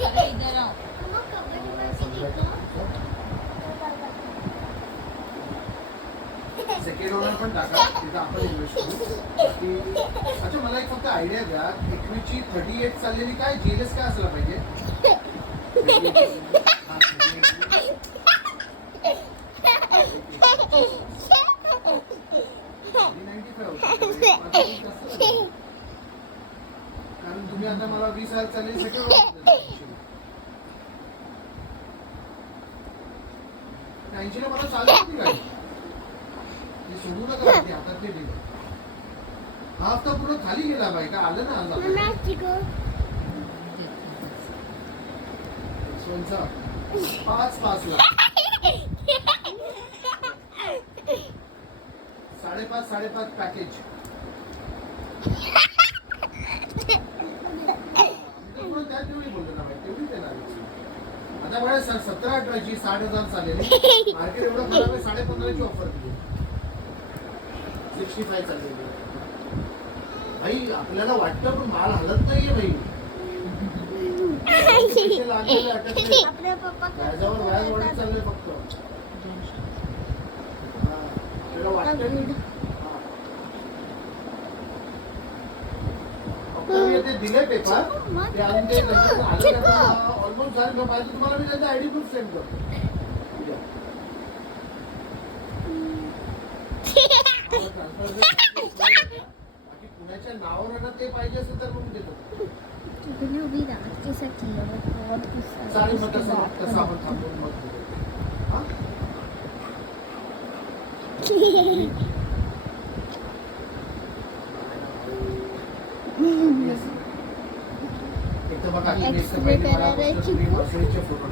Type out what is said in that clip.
अरे इधर आओ. सेकंड ओनर पण टाका तिथं आपण इन्व्हेस्ट करू की अच्छा मला एक फक्त आयडिया द्या एकवीसची 38 चाललेली काय जीएलएस काय असला पाहिजे कारण तुम्ही आता मला 20,000 चाललेली सेकंड ओनर 80 ला मला चालू होती गाडी सोडू नका हातातली बिल हा हफ्ता पूर्ण खाली गेला बाई का आलं ना आज 5 ला 5.5 पॅकेज त्या तेवढी बोलतो ना बाई तेवढी देणार आता बघा 17-18ची 60,000 चाललेली मार्केट एवढं खराब आहे 15.5ची ऑफर दिली 65 चाललेली भाई आपल्याला वाटतं पण माल हलत नाहीये भाई आपल्या पप्पा व्याजावर व्याज वाढत चाललंय फक्त आपल्याला वाटतं ते दिले पेपर ते अजून ते ऑलमोस्ट झाले पाहिजे तुम्हाला मी त्यांचा आयडी प्रूफ सेंड करतो बाकी पुण्याच्या नावावर ते पाहिजे असेल तर मग देतो चालेल मग तसं आपण थांबून मग एक तर बघा फोटो